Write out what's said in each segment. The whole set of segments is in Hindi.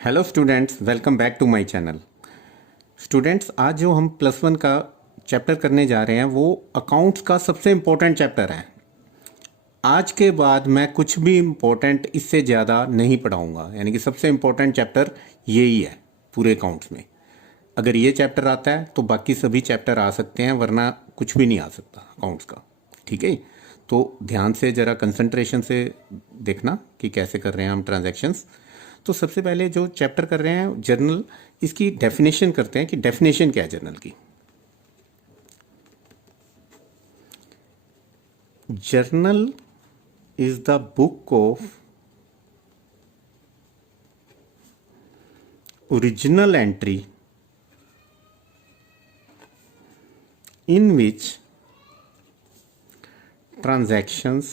Hello students, welcome back to my channel. Students, आज जो हम +1 का चैप्टर करने जा रहे हैं वो अकाउंट्स का सबसे इम्पोर्टेंट चैप्टर है। आज के बाद मैं कुछ भी इम्पोर्टेंट इससे ज़्यादा नहीं पढ़ाऊंगा, यानी कि सबसे इम्पोर्टेंट चैप्टर यही है पूरे अकाउंट्स में। अगर ये चैप्टर आता है तो बाकी सभी चैप्टर आ सकते हैं, वरना कुछ भी नहीं आ सकता अकाउंट्स का। ठीक है, तो ध्यान से ज़रा कंसंट्रेशन से देखना कि कैसे कर रहे हैं हम ट्रांजैक्शंस। तो सबसे पहले जो चैप्टर कर रहे हैं जर्नल, इसकी डेफिनेशन करते हैं कि डेफिनेशन क्या है जर्नल की। Journal is the book of original entry in which transactions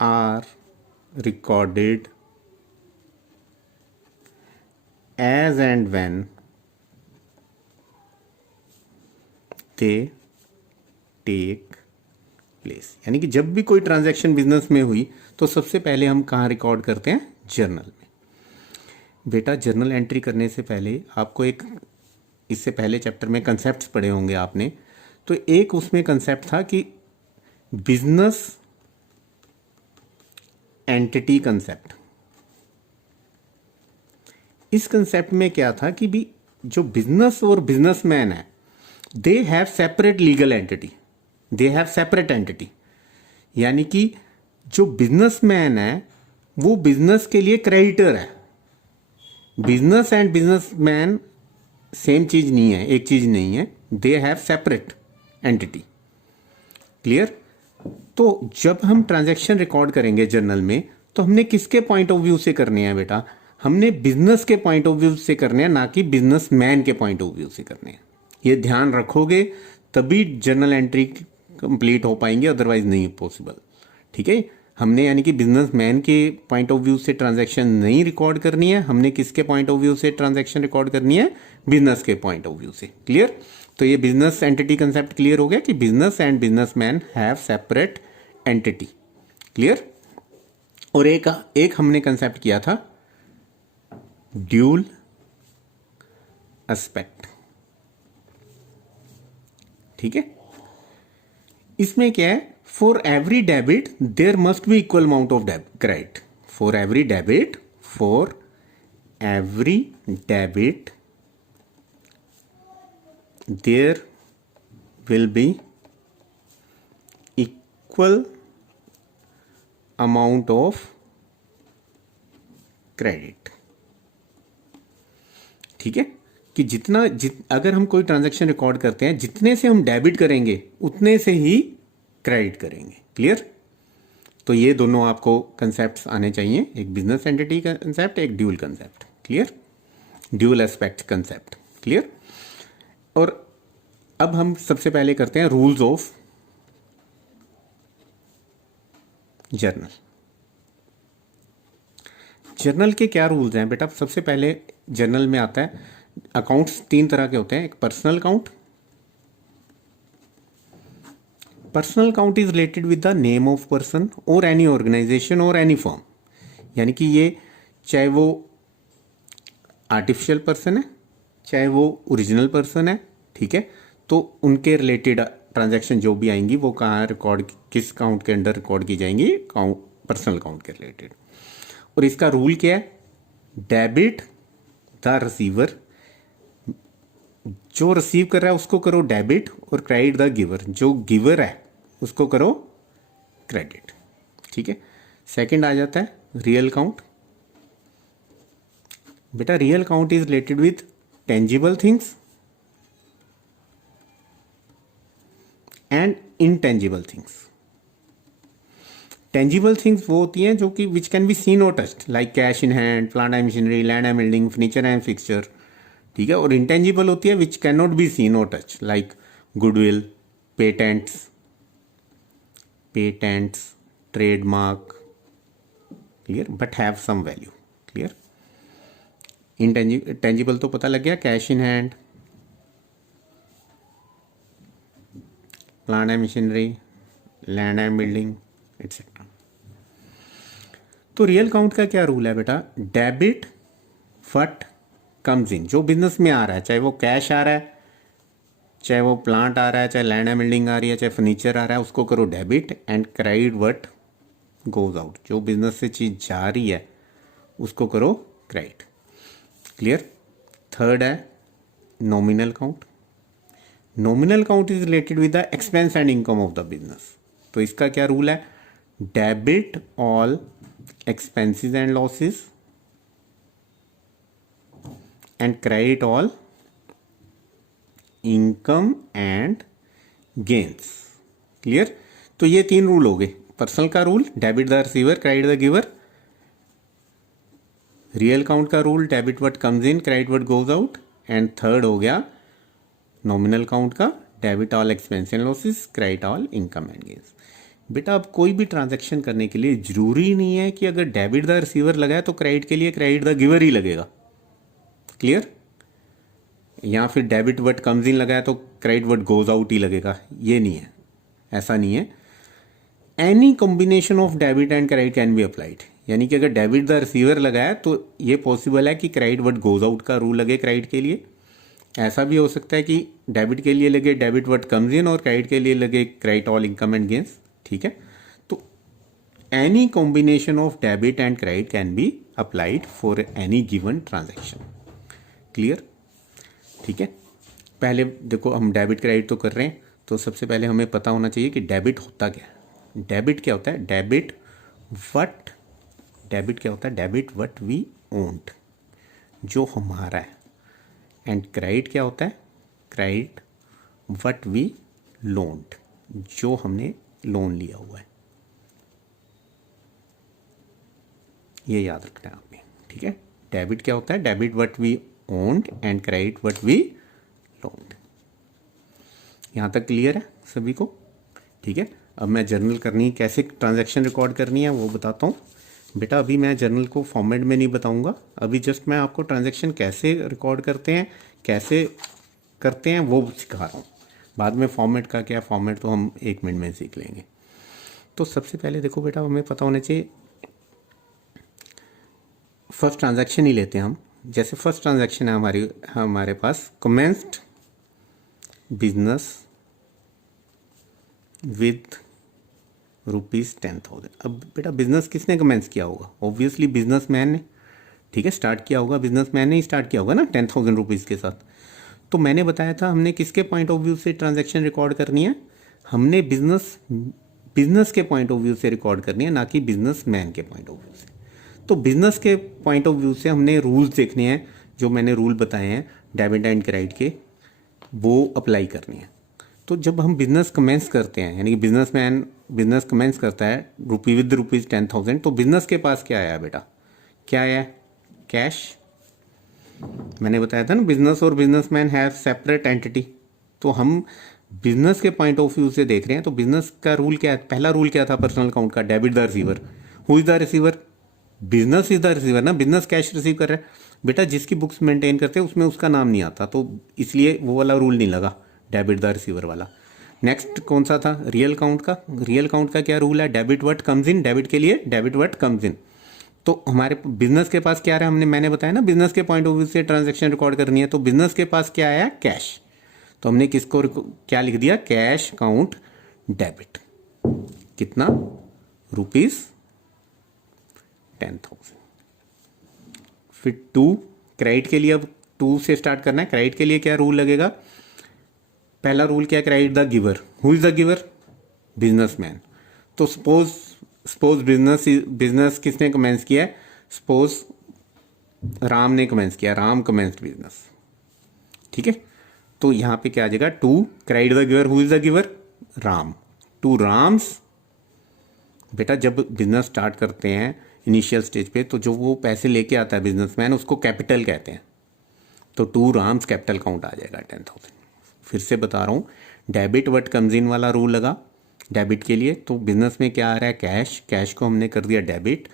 are recorded as and when they take place। यानी कि जब भी कोई ट्रांजैक्शन बिजनेस में हुई तो सबसे पहले हम कहाँ रिकॉर्ड करते हैं? जर्नल में। बेटा, जर्नल एंट्री करने से पहले आपको इससे पहले चैप्टर में कंसेप्ट्स पढ़े होंगे आपने, तो एक उसमें कंसेप्ट था कि बिजनेस एंटिटी कंसेप्ट। इस कंसेप्ट में क्या था कि भी जो बिजनेस और बिजनेसमैन है, they have separate legal entity, they have separate entity. यानी कि जो बिजनेसमैन है वो बिजनेस के लिए क्रेडिटर है। बिजनेस एंड बिजनेसमैन सेम चीज नहीं है, एक चीज नहीं है। They have separate entity. Clear? तो जब हम ट्रांजैक्शन रिकॉर्ड करेंगे जर्नल में, तो हमने किसके पॉइंट ऑफ व्यू से करने हैं बेटा? हमने बिजनेस के पॉइंट ऑफ व्यू से करने हैं, ना कि बिजनेसमैन के पॉइंट ऑफ व्यू से करने हैं। ये ध्यान रखोगे तभी जर्नल एंट्री कंप्लीट हो पाएंगे, अदरवाइज नहीं पॉसिबल। ठीक है, हमने यानी कि बिजनेसमैन के पॉइंट ऑफ व्यू से ट्रांजैक्शन नहीं रिकॉर्ड करनी है, हमने किसके पॉइंट ऑफ व्यू से ट्रांजैक्शन रिकॉर्ड करनी है? बिजनेस के पॉइंट ऑफ व्यू से। क्लियर? तो ये बिजनेस एंटिटी कंसेप्ट क्लियर हो गया कि business and businessman have separate entity. Clear? और एक हमने कंसेप्ट किया था ड्यूल एस्पेक्ट। ठीक है, इसमें क्या है? For every debit there must be equal amount of credit. For every debit there will be equal amount of credit। ठीक है, कि अगर हम कोई ट्रांजैक्शन रिकॉर्ड करते हैं, जितने से हम डेबिट करेंगे उतने से ही क्रेडिट करेंगे। क्लियर? तो ये दोनों आपको कंसेप्ट्स आने चाहिए, एक बिजनेस एंटिटी कंसेप्ट, एक dual concept. Clear? Dual aspect concept. Clear? और अब हम सबसे पहले करते हैं रूल्स ऑफ जर्नल। जर्नल के क्या रूल्स हैं बेटा? सबसे पहले जर्नल में आता है, अकाउंट्स 3 तरह के होते हैं। एक personal account. Personal account is related with the name of person और एनी ऑर्गेनाइजेशन और एनी फर्म। यानी कि ये चाहे वो आर्टिफिशियल पर्सन है, चाहे वो ओरिजिनल पर्सन है। ठीक है, तो उनके रिलेटेड ट्रांजैक्शन जो भी आएंगी वो कहाँ रिकॉर्ड, किस अकाउंट के अंडर रिकॉर्ड की जाएंगी? पर्सनल अकाउंट के रिलेटेड। और इसका रूल क्या है? डेबिट द रिसीवर, जो रिसीव कर रहा है उसको करो डेबिट, और क्रेडिट द गिवर, जो गिवर है उसको करो क्रेडिट। ठीक है, सेकंड आ जाता है रियल अकाउंट। बेटा, real account is related with tangible things and intangible things. Tangible things वो होती हैं जो कि विच कैन बी सीन और touched, like cash in hand, plant and machinery, land and building, furniture and fixture. ठीक है, और इंटेंजिबल होती है which can not be seen और touch, like goodwill, patents, trademark. Clear? But have some value. Clear? Intangible तो पता लग गया, cash in hand, plant and machinery, land and building, etcetera. तो रियल काउंट का क्या रूल है बेटा, डेबिट व्हाट कम्स इन, जो बिजनेस में आ रहा है, चाहे वो कैश आ रहा है, चाहे वो प्लांट आ रहा है, चाहे लैंड एंड बिल्डिंग आ रही है, चाहे फर्नीचर आ रहा है, उसको करो debit and credit what goes out, जो बिजनेस से चीज़ जा रही है उसको करो क्रेडिट। क्लियर। थर्ड है nominal count. Nominal count is related with the expense and income of the business. तो इसका क्या रूल है, debit all expenses and losses and credit all income and gains. Clear. तो ये 3 रूल हो गए। पर्सनल का rule debit the receiver credit the giver, real count का rule debit what comes in credit what goes out, and third हो गया नॉमिनल काउंट का debit all expense and losses credit all income and gains. बेटा अब कोई भी ट्रांजैक्शन करने के लिए जरूरी नहीं है कि अगर डेबिट द रिसीवर लगा है तो क्रेडिट के लिए क्रेडिट द गिवर ही लगेगा। क्लियर। या फिर डेबिट व्हाट कम्स इन लगा है तो क्रेडिट व्हाट गोज आउट ही लगेगा, ये नहीं है, ऐसा नहीं है। Any combination of debit and credit can be applied, यानी कि अगर डेबिट द रिसीवर लगा है तो ये पॉसिबल है कि क्रेडिट व्हाट गोज आउट का रूल लगे क्रेडिट के लिए। ऐसा भी हो सकता है कि डेबिट के लिए लगे डेबिट व्हाट कम्स इन और क्रेडिट के लिए लगे credit all income and gains. ठीक है। तो any combination of debit and credit can be applied for any given transaction. Clear. ठीक है। पहले देखो हम डेबिट क्रेडिट तो कर रहे हैं, तो सबसे पहले हमें पता होना चाहिए कि डेबिट होता क्या है। डेबिट क्या होता है, डेबिट क्या होता है, डेबिट व्हाट वी ओन्ड, जो हमारा है, एंड क्रेडिट क्या होता है, क्रेडिट व्हाट वी लोन्ड, जो हमने लोन लिया हुआ है। ये याद रखना है आपने। ठीक है। डेबिट क्या होता है, debit what we owned and credit what we loaned. यहाँ तक क्लियर है सभी को। ठीक है। अब मैं जर्नल करनी, कैसे ट्रांजैक्शन रिकॉर्ड करनी है वो बताता हूँ। बेटा अभी मैं जर्नल को फॉर्मेट में नहीं बताऊंगा, अभी जस्ट मैं आपको ट्रांजैक्शन कैसे रिकॉर्ड करते हैं, कैसे करते हैं वो सिखा रहा हूँ। बाद में फॉर्मेट का क्या, फॉर्मेट तो हम 1 मिनट में सीख लेंगे। तो सबसे पहले देखो बेटा हमें पता होना चाहिए, फर्स्ट ट्रांजैक्शन ही लेते हैं हम। जैसे फर्स्ट ट्रांजैक्शन है हमारे पास कमेंस्ड बिजनेस विद ₹10,000। अब बेटा बिजनेस किसने कमेंस किया होगा, ऑब्वियसली बिजनेसमैन ने। ठीक है। स्टार्ट किया होगा, बिजनेसमैन ने ही स्टार्ट किया होगा ना 10,000 रुपीज़ के साथ। तो मैंने बताया था हमने किसके पॉइंट ऑफ व्यू से ट्रांजैक्शन रिकॉर्ड करनी है, हमने बिजनेस के पॉइंट ऑफ व्यू से रिकॉर्ड करनी है, ना कि बिजनेसमैन के पॉइंट ऑफ व्यू से। तो बिजनेस के पॉइंट ऑफ व्यू से हमने रूल्स देखने हैं, जो मैंने रूल बताए हैं डेबिट एंड क्रेडिट के, वो अप्लाई करनी है। तो जब हम बिजनेस कमेंस करते हैं, यानी कि बिजनेसमैन बिजनेस कमेंस करता है ₹10,000, तो बिजनेस के पास क्या आया बेटा, क्या आया, कैश। मैंने बताया था ना बिजनेस और बिजनेसमैन हैव सेपरेट एंटिटी। तो हम बिजनेस के पॉइंट ऑफ व्यू से देख रहे हैं, तो बिजनेस का रूल क्या है, पहला रूल क्या था पर्सनल अकाउंट का, debit the receiver. Who is the receiver, business is the receiver ना, बिजनेस कैश रिसीव कर रहा है। बेटा जिसकी बुक्स मेंटेन करते हैं उसमें उसका नाम नहीं आता, तो इसलिए वो वाला रूल नहीं लगा डेबिट द रिसीवर वाला। नेक्स्ट कौन सा था, रियल काउंट का। रियल काउंट का क्या रूल है, debit what comes in, debit के लिए डेबिट व्हाट कम्स इन। तो हमारे बिजनेस के पास क्या रहा, मैंने बताया ना बिजनेस के पॉइंट ऑफ व्यू से ट्रांजैक्शन रिकॉर्ड करनी है। तो बिजनेस के पास क्या आया, कैश। तो हमने किसको क्या लिख दिया, कैश अकाउंट डेबिट, कितना, ₹10,000। फिर 2 क्रेडिट के लिए, अब 2 से स्टार्ट करना है। क्रेडिट के लिए क्या रूल लगेगा, पहला रूल क्या है, credit the giver. Who is the giver, businessman. तो सपोज बिजनेस किसने कमेंस किया है, सपोज राम ने कमेंस किया, राम कमेंस्ड बिजनेस। ठीक है। तो यहां पे क्या आ जाएगा, 2 credit the giver, who is the giver, Ram, 2 Ram's. बेटा जब बिजनेस स्टार्ट करते हैं इनिशियल स्टेज पे, तो जो वो पैसे लेके आता है बिजनेसमैन, उसको कैपिटल कहते हैं। तो 2 राम्स कैपिटल काउंट आ जाएगा 10,000। फिर से बता रहा हूँ, डेबिट व्हाट कम्स इन वाला रूल लगा डेबिट के लिए। तो बिजनेस में क्या आ रहा है, कैश, कैश को हमने कर दिया डेबिट।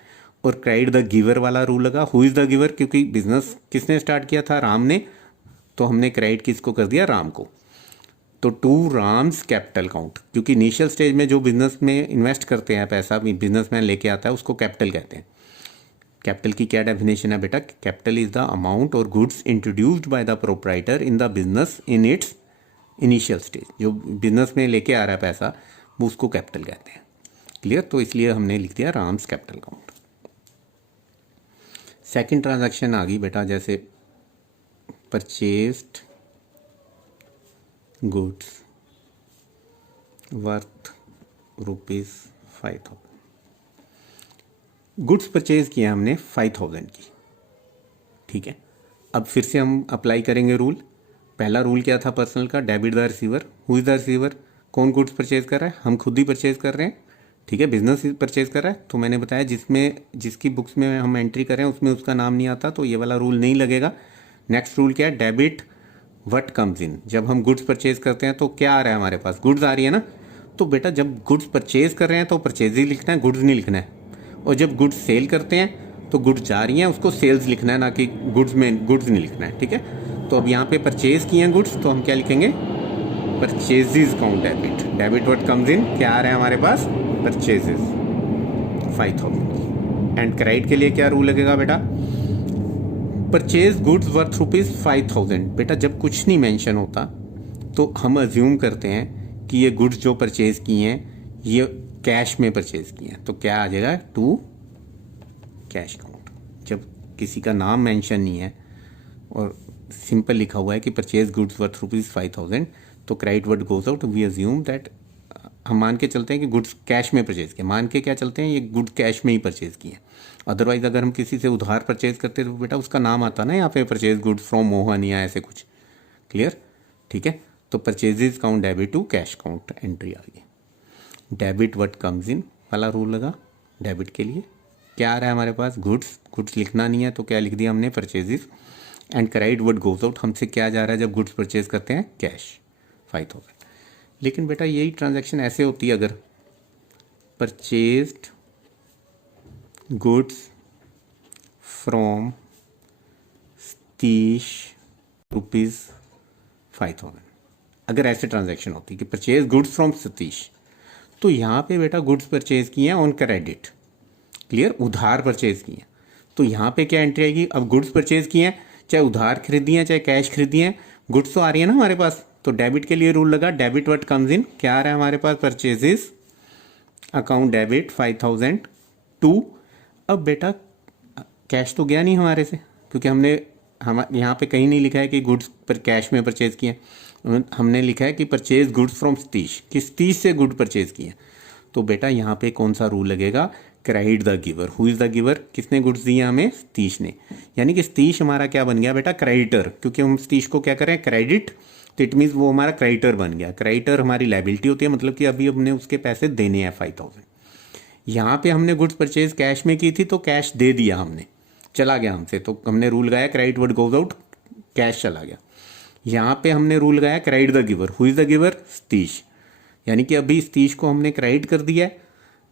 और क्रेडिट द गिवर वाला रूल लगा, हु इज द गिवर, क्योंकि बिजनेस किसने स्टार्ट किया था, राम ने, तो हमने क्रेडिट किसको कर दिया, राम को। तो टू राम्स कैपिटल काउंट, क्योंकि इनिशियल स्टेज में जो बिजनेस में इन्वेस्ट करते हैं पैसा बिजनेसमैन लेके आता है उसको कैपिटल कहते हैं। कैपिटल की क्या डेफिनेशन है बेटा? कैपिटल इज द अमाउंट और goods introduced by the proprietor in the business in its initial stage. जो बिजनेस में लेके आ रहा है पैसा वो उसको कैपिटल कहते हैं। क्लियर? तो इसलिए हमने लिख दिया Ram's capital account. Second transaction आ गई बेटा, जैसे purchased goods worth ₹5,000। Goods purchase किया हमने 5,000 की, ठीक है। अब फिर से हम अप्लाई करेंगे रूल। पहला रूल क्या था पर्सनल का? Debit the receiver. Who is the receiver? कौन गुड्स परचेज कर रहा है? हम खुद ही परचेज कर रहे हैं, ठीक है। बिजनेस परचेज कर रहा है। तो मैंने बताया जिसकी बुक्स में हम एंट्री कर रहे हैं उसमें उसका नाम नहीं आता, तो ये वाला रूल नहीं लगेगा। नेक्स्ट रूल क्या है? Debit what comes in. जब हम गुड्स परचेज करते हैं तो क्या आ रहा है हमारे पास? गुड्स आ रही है ना। तो बेटा जब गुड्स परचेज कर रहे हैं तो परचेज ही लिखना है, गुड्स नहीं लिखना है। और जब गुड्स सेल करते हैं तो गुड्स जा रही हैं उसको सेल्स लिखना है, ना कि गुड्स में गुड्स नहीं लिखना है, ठीक है। तो अब यहाँ पे परचेज किए हैं गुड्स, तो हम क्या लिखेंगे? Purchases account debit. Debit what comes in, क्या आ रहा है हमारे पास? परचेजेज 5,000। एंड क्रेडिट के लिए क्या रूल लगेगा बेटा? Purchase goods worth ₹5,000। बेटा जब कुछ नहीं मेंशन होता तो हम अज्यूम करते हैं कि ये गुड्स जो परचेज किए हैं ये कैश में परचेज किए हैं, तो क्या आ जाएगा? To cash count. जब किसी का नाम मेंशन नहीं है और सिंपल लिखा हुआ है कि परचेज गुड्स वर्थ ₹5,000, तो credit word goes out. We assume that, हम मान के चलते हैं कि गुड्स कैश में परचेज किए। मान के क्या चलते हैं? ये गुड्स कैश में ही परचेज किए। अदरवाइज अगर हम किसी से उधार परचेज करते तो बेटा उसका नाम आता ना यहाँ पे, परचेज गुड्स फ्रॉम मोहन या ऐसे कुछ। क्लियर? ठीक है। तो purchases account debit to cash account entry आ गई। डेबिट व्हाट कम्स इन वाला रूल लगा। डेबिट के लिए क्या आ रहा है हमारे पास? गुड्स लिखना नहीं है तो क्या लिख दिया हमने? Purchases. And credit what goes out, हमसे क्या जा रहा है जब गुड्स परचेज करते हैं? कैश 5,000। लेकिन बेटा यही ट्रांजैक्शन ऐसे होती है, अगर परचेज्ड गुड्स फ्रॉम सतीश ₹5,000, अगर ऐसे ट्रांजैक्शन होती कि परचेज गुड्स फ्रॉम सतीश, तो यहाँ पे बेटा गुड्स परचेज किए हैं ऑन क्रेडिट। क्लियर? उधार परचेज किए हैं, तो यहाँ पे क्या एंट्री आएगी? अब गुड्स परचेज किए हैं, चाहे उधार खरीदी हैं चाहे कैश खरीदी हैं, गुड्स तो आ रही है ना हमारे पास। तो डेबिट के लिए रूल लगा, डेबिट व्हाट कम्स इन, क्या आ रहा है हमारे पास? Purchases account debit 5,000 to. अब बेटा कैश तो गया नहीं हमारे से, क्योंकि हम यहाँ पे कहीं नहीं लिखा है कि गुड्स पर कैश में परचेज किए। हमने लिखा है कि परचेज गुड्स फ्रॉम सतीश, कि सतीश से गुड परचेज किए। तो बेटा यहाँ पे कौन सा रूल लगेगा? Credit the giver. Who is the giver? किसने गुड्स दिए हमें? सतीश ने। यानी कि सतीश हमारा क्या बन गया बेटा? क्रेडिटर। क्योंकि हम सतीश को क्या करें? क्रेडिट, तो इट मीन्स वो हमारा क्रेडिटर बन गया। क्रेडिटर हमारी लायबिलिटी होती है, मतलब कि अभी हमने उसके पैसे देने हैं 5,000। यहाँ पे हमने गुड्स परचेज कैश में की थी तो कैश दे दिया हमने, चला गया हमसे, तो हमने रूल लगाया credit word goes out, cash चला गया। यहाँ पे हमने रूल लगाया credit the giver. Who is the giver? Satish. यानी कि अभी सतीश को हमने क्रेडिट कर दिया है,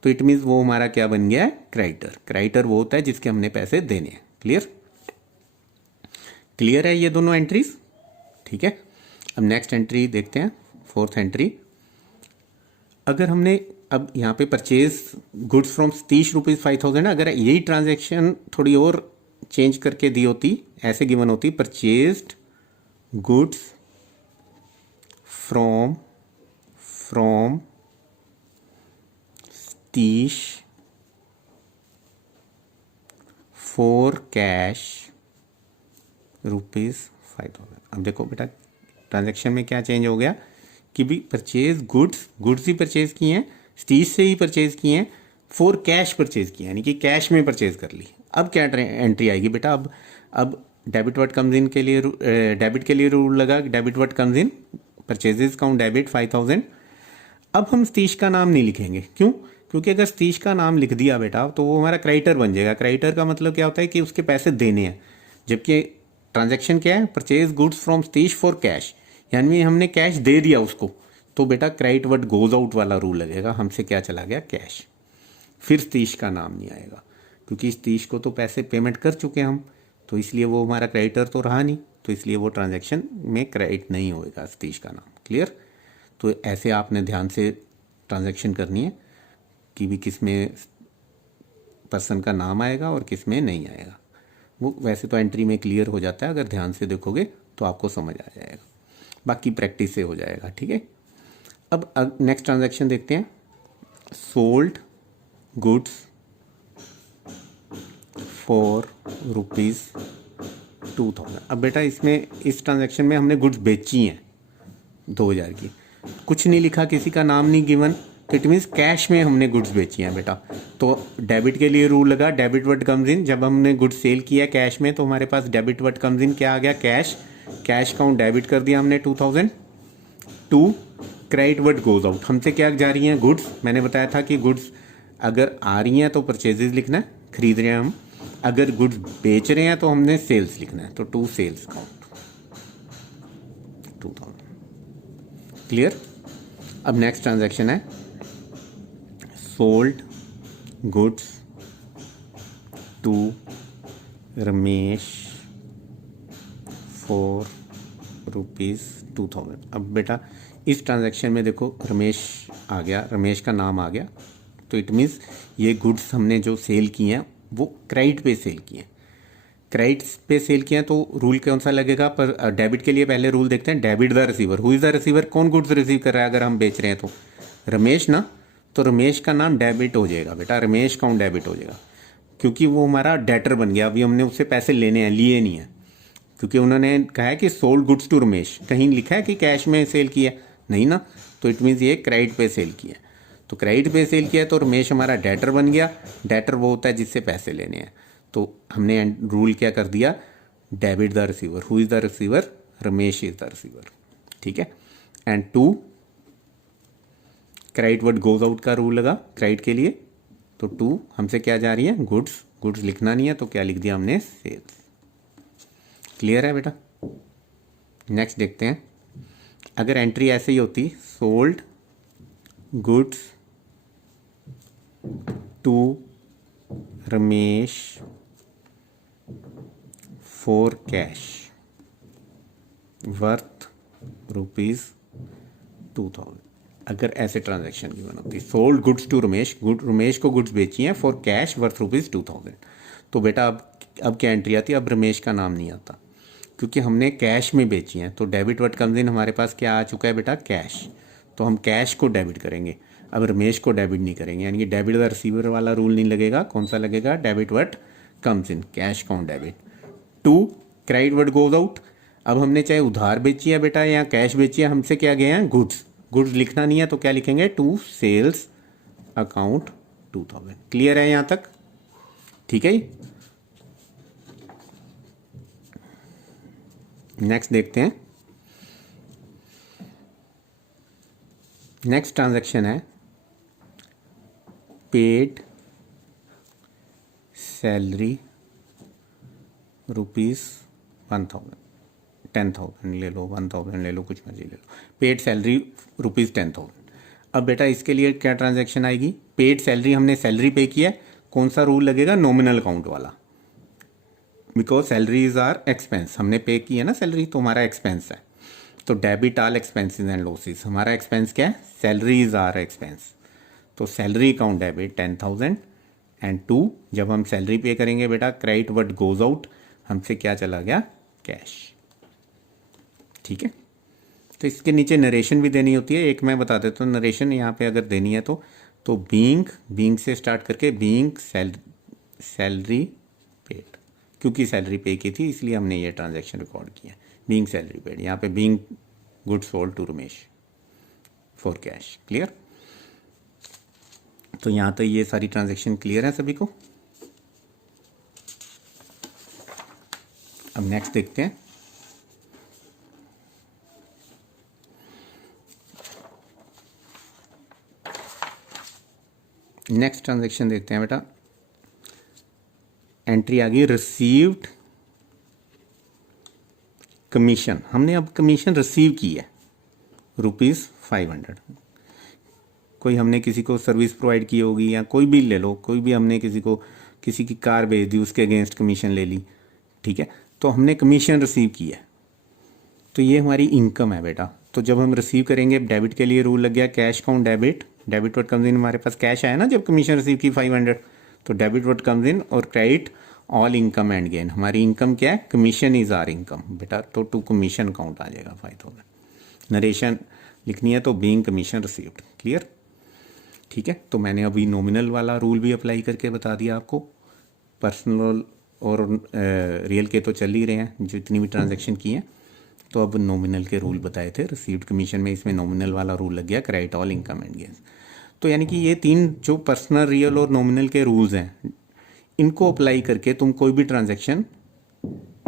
तो इट मीन्स वो हमारा क्या बन गया है? क्रेडिटर। क्रेडिटर वो होता है जिसके हमने पैसे देने हैं। क्लियर? क्लियर है ये दोनों एंट्रीज? ठीक है। अब नेक्स्ट एंट्री देखते हैं, फोर्थ एंट्री। अगर हमने अब यहाँ पे परचेज गुड्स फ्रॉम सतीश ₹5,000, अगर यही ट्रांजैक्शन थोड़ी और चेंज करके दी होती, ऐसे गिवन होती, purchased goods from Satish for cash ₹5,000। अब देखो बेटा ट्रांजैक्शन में क्या चेंज हो गया कि भी परचेज गुड्स ही परचेज किए हैं, सतीश से ही परचेज किए हैं, फॉर कैश परचेज किए, यानी कि कैश में परचेज कर ली। अब क्या एंट्री आएगी बेटा? अब डेबिट व्हाट कम्स इन के लिए डेबिट के लिए रूल लगा, debit what comes in, purchases count debit 5,000। अब हम सतीश का नाम नहीं लिखेंगे। क्यों? क्योंकि अगर सतीश का नाम लिख दिया बेटा तो वो हमारा क्रेडिटर बन जाएगा। क्रेडिटर का मतलब क्या होता है कि उसके पैसे देने हैं, जबकि ट्रांजैक्शन क्या है? Purchase goods from Satish for cash, यानी हमने कैश दे दिया उसको, तो बेटा क्रेडिट वर्ड गोज आउट वाला रूल लगेगा। हमसे क्या चला गया? कैश। फिर सतीश का नाम नहीं आएगा, क्योंकि सतीश को तो पैसे पेमेंट कर चुके हम, तो इसलिए वो हमारा क्रेडिटर तो रहा नहीं, तो इसलिए वो ट्रांजैक्शन में क्रेडिट नहीं होएगा सतीश का नाम। क्लियर? तो ऐसे आपने ध्यान से ट्रांजैक्शन करनी है कि भी किस में पर्सन का नाम आएगा और किस में नहीं आएगा। वो वैसे तो एंट्री में क्लियर हो जाता है, अगर ध्यान से देखोगे तो आपको समझ आ जाएगा, बाकी प्रैक्टिस से हो जाएगा। ठीक है, अब नेक्स्ट ट्रांजैक्शन देखते हैं। Sold goods for ₹2000। अब बेटा इसमें इस ट्रांजैक्शन में हमने गुड्स बेची हैं 2000 की, कुछ नहीं लिखा, किसी का नाम नहीं गिवन, तो इट मीन्स कैश में हमने गुड्स बेची हैं बेटा। तो डेबिट के लिए रूल लगा, डेबिट वर्ड कम्स इन। जब हमने गुड्स सेल किया कैश में तो हमारे पास डेबिट वर्ड कम्स इन क्या आ गया, कैश। कैश काउंट डेबिट कर दिया हमने 2000। To credit word goes out, हमसे क्या जा रही हैं, गुड्स। मैंने बताया था कि गुड्स अगर आ रही हैं तो परचेजेज लिखना है, खरीद रहे हैं हम। अगर गुड्स बेच रहे हैं तो हमने सेल्स लिखना है, तो टू सेल्स काउंट 2000। क्लियर। अब नेक्स्ट ट्रांजैक्शन है sold goods to Ramesh for ₹2000। अब बेटा इस ट्रांजैक्शन में देखो रमेश आ गया, रमेश का नाम आ गया, तो इट मीन्स ये गुड्स हमने जो सेल किए हैं वो क्रेडिट पे सेल किए हैं। क्रेडिट पे सेल किए हैं तो रूल कौन सा लगेगा, पर डेबिट के लिए पहले रूल देखते हैं। Debit the receiver, who is the receiver, कौन गुड्स रिसीव कर रहा है अगर हम बेच रहे हैं तो रमेश ना, तो रमेश का नाम डेबिट हो जाएगा बेटा, रमेश काउंट डेबिट हो जाएगा, क्योंकि वो हमारा डेटर बन गया। अभी हमने उससे पैसे लेने हैं, लिए नहीं है, क्योंकि उन्होंने कहा है कि सोल्ड गुड्स टू रमेश, कहीं लिखा है कि कैश में सेल किया नहीं ना, तो इट मीन्स ये क्रेडिट पे सेल किया। तो क्रेडिट पे सेल किया तो रमेश हमारा डेटर बन गया। डेटर वो होता है जिससे पैसे लेने हैं, तो हमने रूल क्या कर दिया, debit the receiver, who is the receiver, Ramesh is the receiver. ठीक है। And to credit word goes out का रूल लगा क्रेडिट के लिए, तो टू हमसे क्या जा रही है, गुड्स। गुड्स लिखना नहीं है तो क्या लिख दिया हमने, सेल्स। क्लियर है बेटा। नेक्स्ट देखते हैं, अगर एंट्री ऐसे ही होती, sold goods to Ramesh for cash worth ₹2000। अगर ऐसे ट्रांजैक्शन की बनती, sold goods to Ramesh, Ramesh को गुड्स बेची हैं फॉर कैश वर्थ ₹2000, तो बेटा अब क्या एंट्री आती है, अब रमेश का नाम नहीं आता, क्योंकि हमने कैश में बेची हैं। तो डेबिट वर्ड कम्स इन, हमारे पास क्या आ चुका है बेटा, कैश, तो हम कैश को डेबिट करेंगे, अब रमेश को डेबिट नहीं करेंगे, यानी कि डेबिट द रिसीवर वाला रूल नहीं लगेगा। कौन सा लगेगा, debit word comes in, cash count debit. To credit word goes out, अब हमने चाहे उधार बेची है बेटा या कैश बेची है, हमसे क्या गए हैं, गुड्स। गुड्स लिखना नहीं है तो क्या लिखेंगे, टू सेल्स अकाउंट 2000। क्लियर है यहाँ तक, ठीक है। नेक्स्ट देखते हैं, नेक्स्ट ट्रांजैक्शन है पेड सैलरी ₹1000, 10,000 ले लो, 1000 ले लो, कुछ मर्जी ले लो, पेड सैलरी ₹10,000। अब बेटा इसके लिए क्या ट्रांजैक्शन आएगी, पेड सैलरी, हमने सैलरी पे किया, कौन सा रूल लगेगा, नॉमिनल अकाउंट वाला, बिकॉज सैलरीज आर एक्सपेंस, हमने पे की है ना सैलरी, तो हमारा एक्सपेंस है, तो debit all expenses and losses, हमारा एक्सपेंस क्या है, सैलरीज आर एक्सपेंस, तो salary account debit 10,000। And to जब हम सैलरी पे करेंगे बेटा, क्रेडिट वर्ड गोज आउट, हमसे क्या चला गया, कैश। ठीक है, तो इसके नीचे नरेशन भी देनी होती है, एक मैं बता देता हूँ नरेशन यहाँ पे अगर देनी है तो बीइंग से स्टार्ट करके बीइंग सैलरी पेड, क्योंकि सैलरी पे की थी इसलिए हमने ये ट्रांजैक्शन रिकॉर्ड किया, बीइंग सैलरी पेड, यहाँ पे being good sold to Ramesh for cash. Clear, तो यहाँ तो ये सारी ट्रांजैक्शन क्लियर है सभी को। अब नेक्स्ट देखते हैं, नेक्स्ट ट्रांजैक्शन देखते हैं बेटा, एंट्री आ गई रिसीव्ड कमीशन, हमने अब कमीशन रिसीव की है ₹500, कोई हमने किसी को सर्विस प्रोवाइड की होगी या कोई भी ले लो, कोई भी हमने किसी की कार भेज दी, उसके अगेंस्ट कमीशन ले ली, ठीक है, तो हमने कमीशन रिसीव की है, तो ये हमारी इनकम है बेटा, तो जब हम रिसीव करेंगे, डेबिट के लिए रूल लग गया cash count debit, debit word comes इन, हमारे पास कैश आया ना जब कमीशन रिसीव की 500, तो डेबिट वर्ड कम्स इन और credit all income and gain. हमारी इनकम क्या है, कमीशन इज आर इनकम बेटा, तो टू कमीशन काउंट आ जाएगा 5000। नरेशन लिखनी है तो बीइंग कमीशन रिसीव्ड। क्लियर? ठीक है, तो मैंने अभी नॉमिनल वाला रूल भी अप्लाई करके बता दिया आपको। पर्सनल और रियल के तो चल ही रहे हैं जितनी भी ट्रांजैक्शन की हैं, तो अब नॉमिनल के रूल बताए थे रिसीव्ड कमीशन में, इसमें नॉमिनल वाला रूल लग गया credit all income and gains. तो यानी कि ये 3 जो पर्सनल, रियल और नॉमिनल के रूल्स हैं, इनको अप्लाई करके तुम कोई भी ट्रांजैक्शन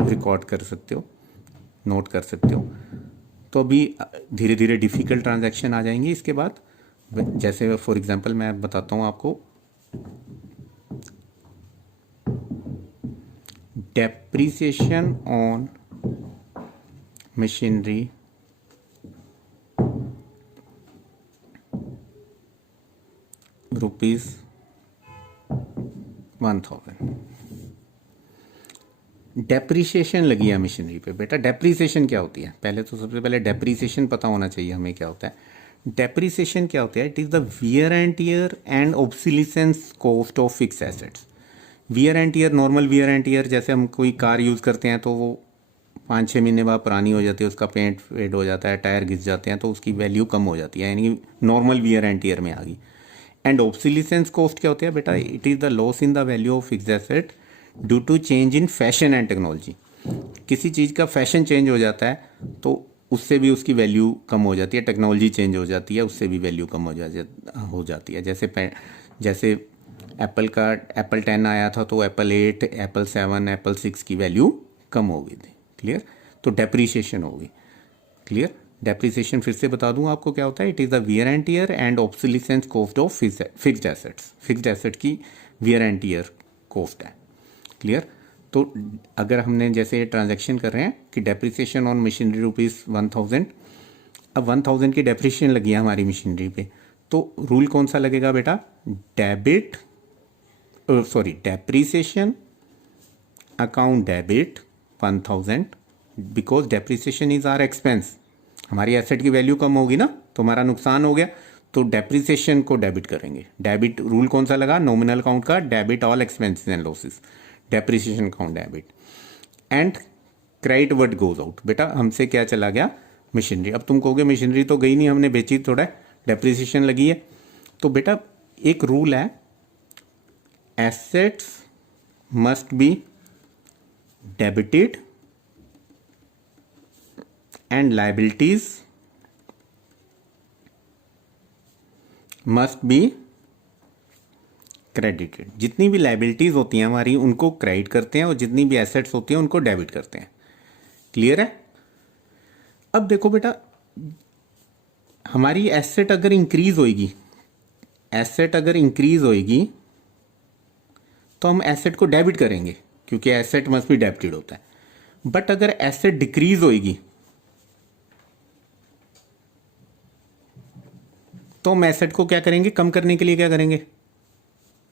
रिकॉर्ड कर सकते हो, नोट कर सकते हो। तो अभी धीरे धीरे डिफ़िकल्ट ट्रांजैक्शन आ जाएंगी इसके बाद। जैसे फॉर एग्जांपल मैं बताता हूँ आपको, डेप्रिसिएशन ऑन मशीनरी ₹1000। डेप्रीसिएशन लगी है मशीनरी पे। बेटा डेप्रीसिएशन क्या होती है, पहले तो सबसे पहले डेप्रीसिएशन पता होना चाहिए हमें क्या होता है। डेप्रीसिएशन क्या होता है, it is the wear and tear and obsolescence cost of fix assets. Wear and tear, normal wear and tear, जैसे हम कोई कार यूज़ करते हैं तो वो 5-6 महीने बाद पुरानी हो जाती है, उसका पेंट फेड हो जाता है, टायर घिस जाते हैं, तो उसकी वैल्यू कम हो जाती है, यानी नॉर्मल वियर एंड टियर में आ गई। एंड ऑब्सोलीसेंस कॉस्ट क्या होता है बेटा, it is the loss in the value of fix asset due to change in fashion and technology. किसी चीज़ का फैशन चेंज हो जाता है तो उससे भी उसकी वैल्यू कम हो जाती है, टेक्नोलॉजी चेंज हो जाती है उससे भी वैल्यू कम हो जाती है। जैसे एप्पल का एप्पल 10 आया था तो एप्पल 8, एप्पल 7, एप्पल 6 की वैल्यू कम हो गई थी। क्लियर? तो डेप्रीसिएशन होगी। क्लियर? डेप्रीसिएशन फिर से बता दूं आपको क्या होता है, it is the wear and tear and obsolescence cost of fixed assets. Fixed asset की वियर एंड टियर कॉस्ट है। क्लियर? तो अगर हमने जैसे ट्रांजैक्शन कर रहे हैं कि डेप्रीसिएशन ऑन मशीनरी ₹1000, अब 1000 की डेप्रीसिएशन लगी है हमारी मशीनरी पे, तो रूल कौन सा लगेगा बेटा, depreciation account debit 1000 because depreciation is are expense. हमारी एसेट की वैल्यू कम होगी ना, तो हमारा नुकसान हो गया, तो डेप्रीसिएशन को डेबिट करेंगे। डेबिट रूल कौन सा लगा, नॉमिनल अकाउंट का, debit all expenses and losses, depreciation account debit. And credit word goes out. बेटा हमसे क्या चला गया, मशीनरी। अब तुम कहोगे मशीनरी तो गई नहीं, हमने बेची थोड़ा, डेप्रीसिएशन लगी है। तो बेटा एक रूल है, assets must be debited and liabilities must be credited. जितनी भी लायबिलिटीज होती हैं हमारी उनको क्रेडिट करते हैं और जितनी भी एसेट्स होती हैं उनको डेबिट करते हैं। क्लियर है? अब देखो बेटा, हमारी एसेट अगर इंक्रीज होएगी, एसेट अगर इंक्रीज होएगी तो हम एसेट को डेबिट करेंगे क्योंकि एसेट मस्ट बी डेबिटेड होता है। बट अगर एसेट डिक्रीज होएगी तो हम एसेट को क्या करेंगे, कम करने के लिए क्या करेंगे,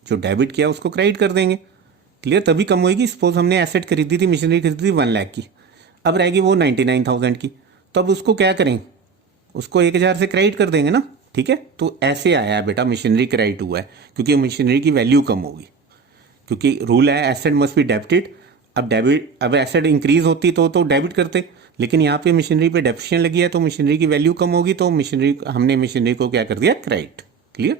जो डेबिट किया उसको क्रेडिट कर देंगे। क्लियर? तभी कम होएगी। सपोज हमने एसेट खरीदी थी, मशीनरी खरीदी थी 1 लाख की, अब रहेगी वो 99,000 की, तो अब उसको क्या करें, उसको 1000 से क्रेडिट कर देंगे ना। ठीक है? तो ऐसे आया है बेटा, मशीनरी क्रेडिट हुआ है क्योंकि मशीनरी की वैल्यू कम होगी, क्योंकि रूल है एसेट मस्ट बी डेबिटेड। अब एसेट इंक्रीज होती तो डेबिट करते, लेकिन यहाँ पे मशीनरी पे डेप्रिसिएशन लगी है तो मशीनरी की वैल्यू कम होगी, तो हमने मशीनरी को क्या कर दिया, क्रेडिट। क्लियर?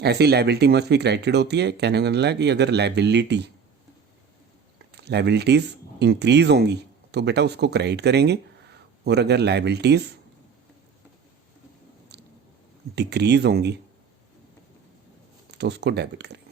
ऐसी लायबिलिटी मस्ट बी क्रेडिटेड होती है। कहने का मतलब कि अगर लायबिलिटीज इंक्रीज होंगी तो बेटा उसको क्रेडिट करेंगे, और अगर लायबिलिटीज डिक्रीज होंगी तो उसको डेबिट करेंगे।